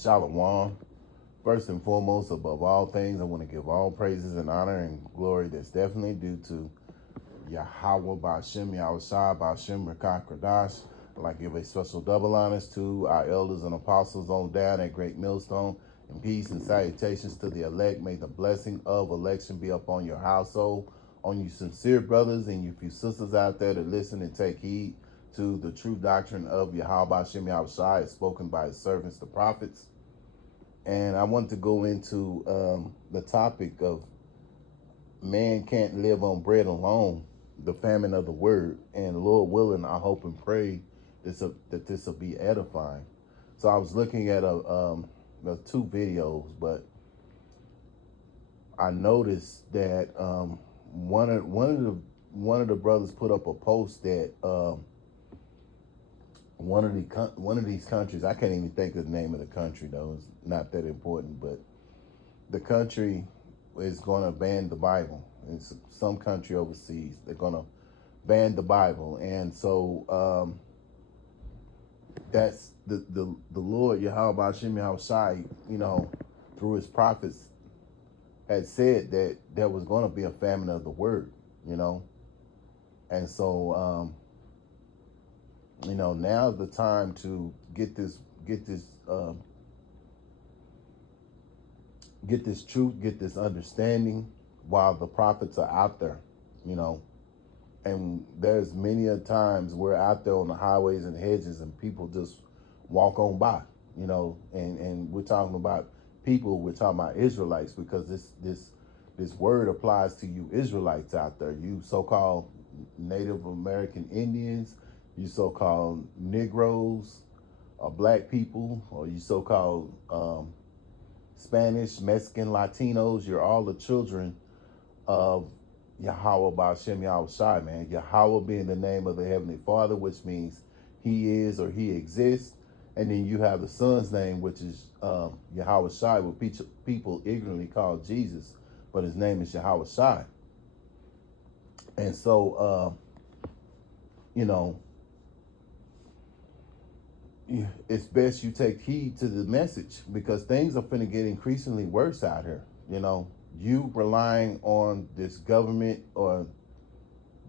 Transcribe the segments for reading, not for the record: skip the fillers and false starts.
Shalom. First and foremost, above all things, I want to give all praises and honor and glory that's definitely due to Yahweh Ba'Shem Yahushua Ba'Shem Rekah Kradash. I'd like to give a special double honors to our elders and apostles on down at Great Millstone. And peace and salutations to the elect. May the blessing of election be upon your household, on you sincere brothers and you few sisters out there that listen and take heed to the true doctrine of Yahweh Ba'Shem Yahushua as spoken by his servants, the prophets. And I want to go into the topic of man can't live on bread alone, the famine of the word. And Lord willing, I hope and pray that this will be edifying. So I was looking at two videos, but I noticed that one of the brothers put up a post that one of these countries, I can't even think of the name of the country though, it's not that important, but the country is going to ban the Bible. It's some country overseas. They're going to ban the Bible. And so that's the Lord, Yahweh Ba'Shem Yahushai, through his prophets, had said that there was going to be a famine of the word, And so, now's the time to get this truth, get this understanding while the prophets are out there, And there's many a times we're out there on the highways and hedges and people just walk on by, and we're talking about people, we're talking about Israelites, because this word applies to you Israelites out there, you so-called Native American Indians, you so-called Negroes, or black people, or you so-called Spanish, Mexican, Latinos. You're all the children of Yahweh Ba'Shem Yahushai, man. Yahweh being the name of the Heavenly Father, which means he is or he exists. And then you have the Son's name, which is Yahweh Shai, what people ignorantly call Jesus, but his name is Yahweh Shai. And so, it's best you take heed to the message, because things are finna get increasingly worse out here. You relying on this government or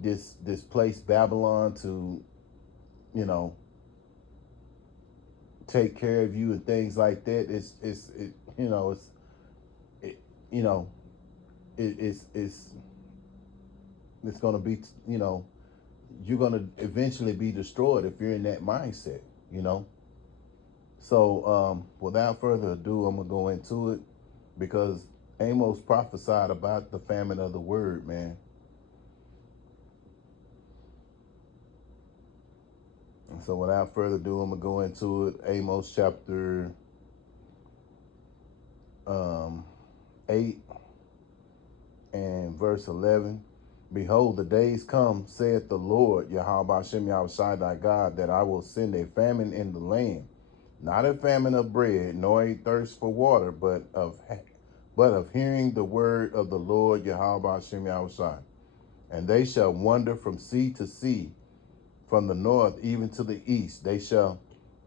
this place Babylon to, take care of you and things like that. It's gonna be, you're gonna eventually be destroyed if you're in that mindset. So without further ado, I'm gonna go into it, because Amos prophesied about the famine of the word, man. And so without further ado, I'm gonna go into it. Amos chapter 8 and verse 11. Behold, the days come, saith the Lord, Yahweh Ba'Shem Yahushai thy God, that I will send a famine in the land, not a famine of bread, nor a thirst for water, but of hearing the word of the Lord, Yahweh Ba'Shem Yahushai. And they shall wander from sea to sea, from the north even to the east. They shall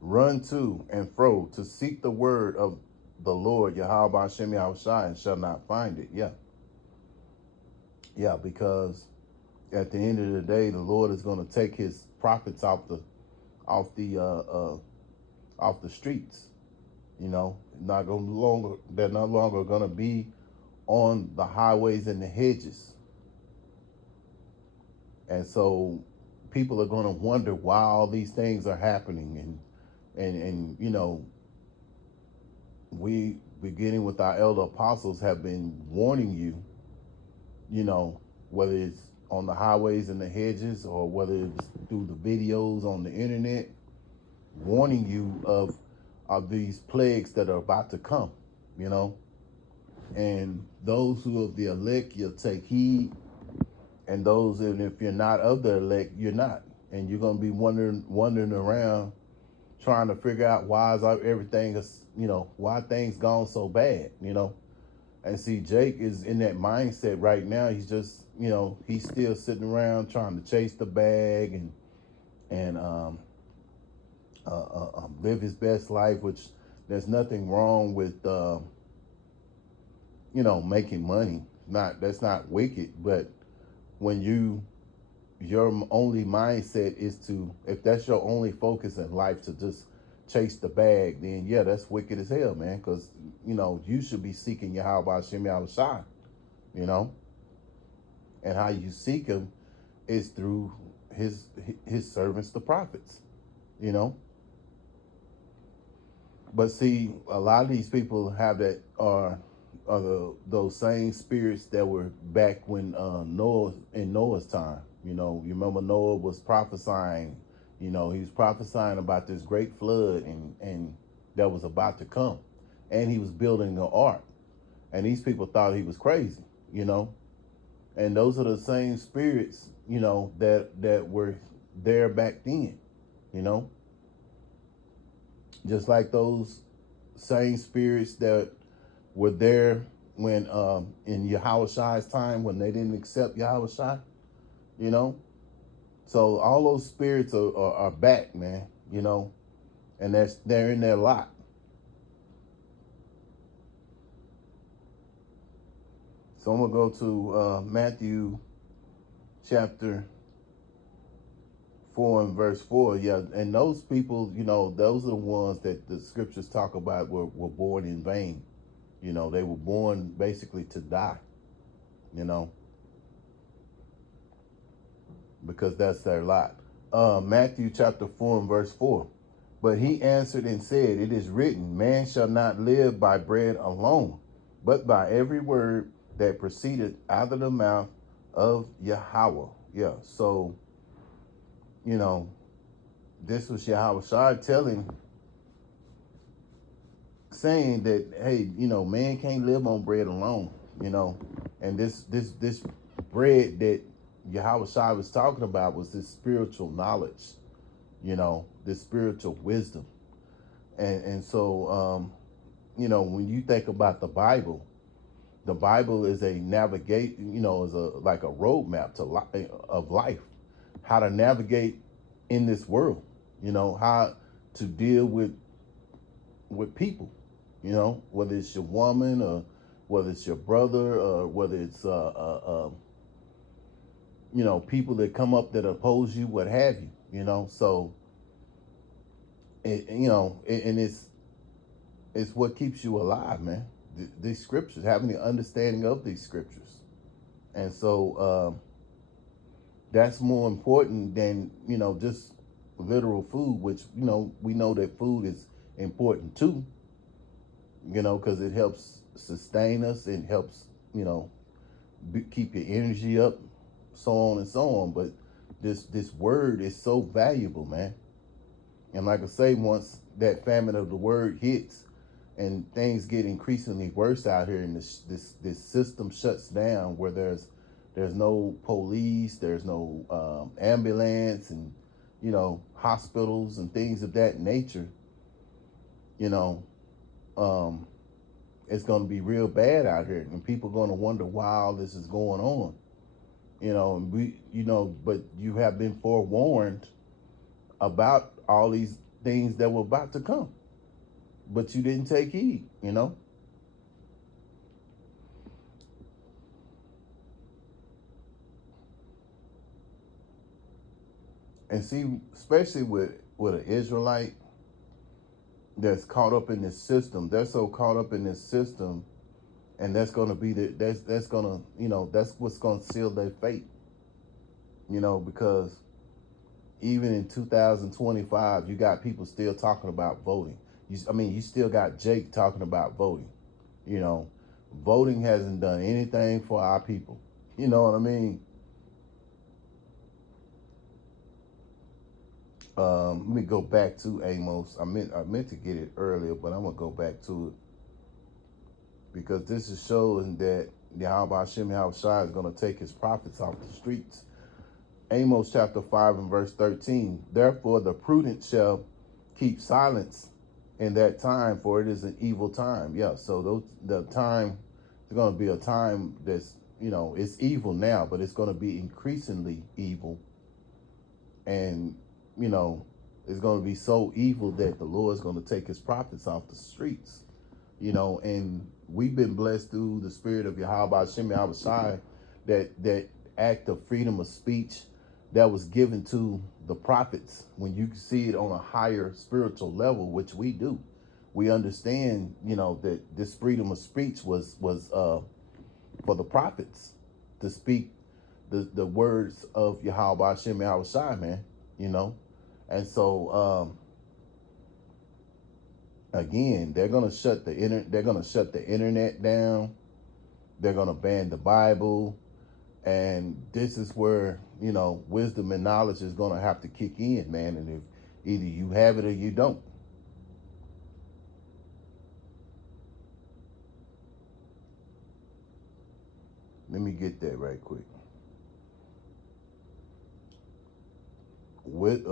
run to and fro to seek the word of the Lord, Yahweh Ba'Shem Yahushai, and shall not find it. Yeah, because at the end of the day, the Lord is going to take his prophets off the streets. They're no longer going to be on the highways and the hedges. And so people are going to wonder why all these things are happening. And we, beginning with our elder apostles, have been warning you, whether it's on the highways and the hedges or whether it's through the videos on the internet, warning you of these plagues that are about to come, and those who of the elect, you'll take heed, and those, and if you're not of the elect, you're not, and you're going to be wandering around trying to figure out why why things gone so bad, And see, Jake is in that mindset right now. He's just, he's still sitting around trying to chase the bag and live his best life, which There's nothing wrong with making money. That's not wicked, but when your only mindset is to, if that's your only focus in life, to just chase the bag, then yeah, that's wicked as hell, man. Because you should be seeking Yahweh Shem Shai, you know, and how you seek him is through his servants, the prophets, you know. But see, a lot of these people have that those same spirits that were back when Noah's time. You remember Noah was prophesying. He was prophesying about this great flood and that was about to come, and he was building an ark, and these people thought he was crazy. And those are the same spirits that were there back then. You know, just like those same spirits that were there when in Yahweh time, when they didn't accept Yahweh Shai, so all those spirits are back, man, and they're in their lot. So I'm gonna go to Matthew chapter 4 and verse 4. Yeah, and those people, those are the ones that the scriptures talk about were born in vain. They were born basically to die, because that's their lot. Matthew chapter 4 and verse 4. But he answered and said, it is written, man shall not live by bread alone, but by every word that proceeded out of the mouth of Yahweh. Yeah, so, this was Yahweh Shai saying that, hey, man can't live on bread alone, and this bread that Yahweh Shai was talking about was this spiritual knowledge, this spiritual wisdom. And so, when you think about the Bible is a navigate, is like a roadmap of life, how to navigate in this world, how to deal with people, whether it's your woman or whether it's your brother or whether it's people that come up that oppose you, what have you, so and it's what keeps you alive, man. These scriptures, having the understanding of these scriptures, and so that's more important than just literal food, which we know that food is important too, because it helps sustain us, it helps keep your energy up, so on and so on. But this word is so valuable, man. And like I say, once that famine of the word hits and things get increasingly worse out here, and this system shuts down, where there's no police, there's no ambulance, and hospitals and things of that nature, it's going to be real bad out here, and people are going to wonder why all this is going on. And but you have been forewarned about all these things that were about to come, but you didn't take heed, And see, especially with an Israelite that's caught up in this system, they're so caught up in this system, and that's going to be that's going to, that's what's going to seal their fate, because even in 2025, you got people still talking about voting. You still got Jake talking about voting. Voting hasn't done anything for our people. You know what I mean? Let me go back to Amos. I meant to get it earlier, but I'm gonna go back to it because this is showing that Yahweh Hashem Yahweh Shai is gonna take his prophets off the streets. Amos chapter 5 and verse 13. Therefore the prudent shall keep silence in that time, for it is an evil time. Yeah, so the time is going to be a time that's, it's evil now, but it's going to be increasingly evil. And, is going to be so evil that the Lord's going to take his prophets off the streets. And we've been blessed through the spirit of Yahweh Shem Yahushai, that act of freedom of speech that was given to the prophets. When you see it on a higher spiritual level, which we do, we understand, that this freedom of speech was for the prophets to speak the words of Yahweh Shem Yahushai, man. And so again, they're gonna shut the internet down. They're gonna ban the Bible, and this is where wisdom and knowledge is gonna have to kick in, man. And if either you have it or you don't. Let me get that right quick. With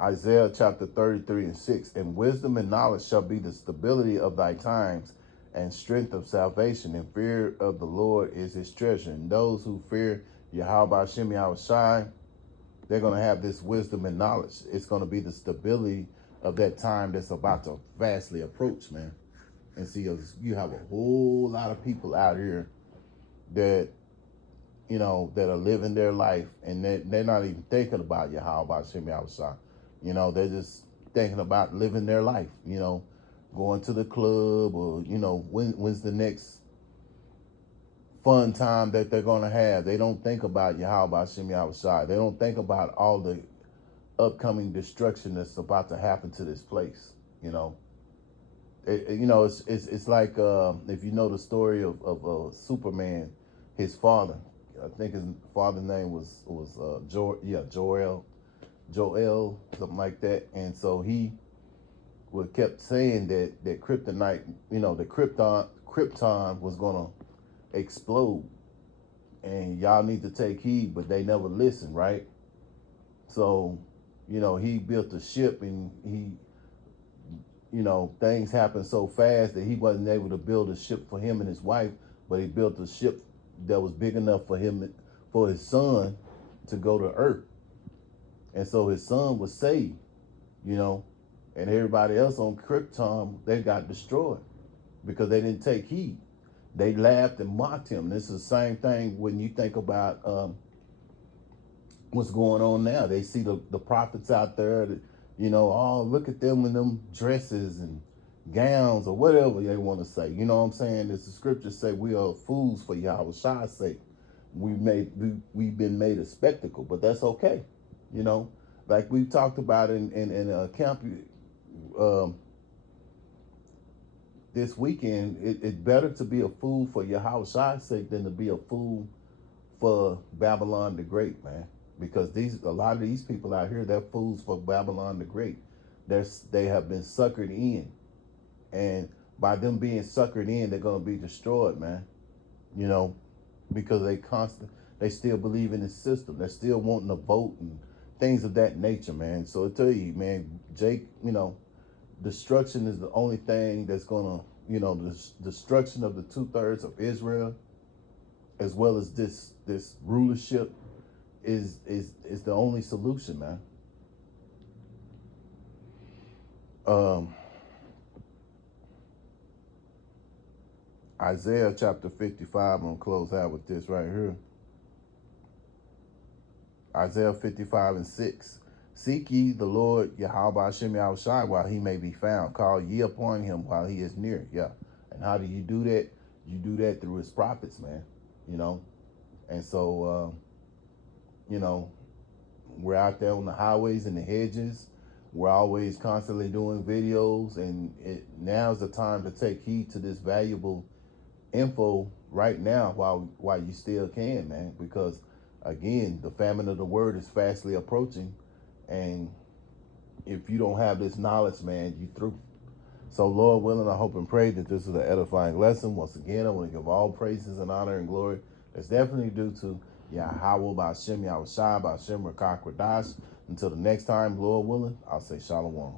Isaiah chapter 33 and 6, and wisdom and knowledge shall be the stability of thy times, and strength of salvation, and fear of the Lord is his treasure. And those who fear Yahweh Shem Yahushai, they're going to have this wisdom and knowledge. It's going to be the stability of that time that's about to vastly approach, man. And see, you have a whole lot of people out here that that are living their life, and they're not even thinking about Yahweh Shem Yahushai. They're just thinking about living their life, going to the club, or, when's the next fun time that they're going to have. They don't think about Yahweh Shem Yahushai. They don't think about all the upcoming destruction that's about to happen to this place, It's like, if you know the story of Superman, his father, I think his father's name was Joel, something like that. And so he kept saying that kryptonite, the Krypton was gonna explode, and y'all need to take heed, but they never listened, right? So, he built a ship, and he, things happened so fast that he wasn't able to build a ship for him and his wife, but he built a ship that was big enough for his son to go to Earth. And so his son was saved, and everybody else on Krypton, they got destroyed because they didn't take heed. They laughed and mocked him. This is the same thing when you think about what's going on now. They see the prophets out there that, oh, look at them in them dresses and gowns or whatever they want to say. You know what I'm saying? As the scriptures say, we are fools for Yahweh's sake. We've been made a spectacle, but that's okay. Like we talked about in a camp this weekend, it's better to be a fool for Yahweh's sake than to be a fool for Babylon the Great, man. Because a lot of these people out here, they're fools for Babylon the Great. They have been suckered in. And by them being suckered in, they're going to be destroyed, man. Because they still believe in the system. They're still wanting to vote and things of that nature, man. So I tell you, man, Jake, destruction is the only thing that's going to, the destruction of the 2/3 of Israel, as well as this rulership, is the only solution, man. Isaiah chapter 55, I'm going to close out with this right here. Isaiah 55 and 6. Seek ye the Lord Yahweh Shem Yahushai while he may be found. Call ye upon him while he is near. Yeah. And how do you do that? You do that through his prophets, man. And so, we're out there on the highways and the hedges. We're always constantly doing videos, and now's the time to take heed to this valuable info right now while you still can, man. Because again, the famine of the word is fastly approaching, and if you don't have this knowledge, man, you through. So Lord willing, I hope and pray that this is an edifying lesson. Once again, I want to give all praises and honor and glory that's definitely due to Yahweh Ba'Shem Yahushai Ba'Shem Rakak Radash. Until the next time, Lord willing, I'll say Shalom.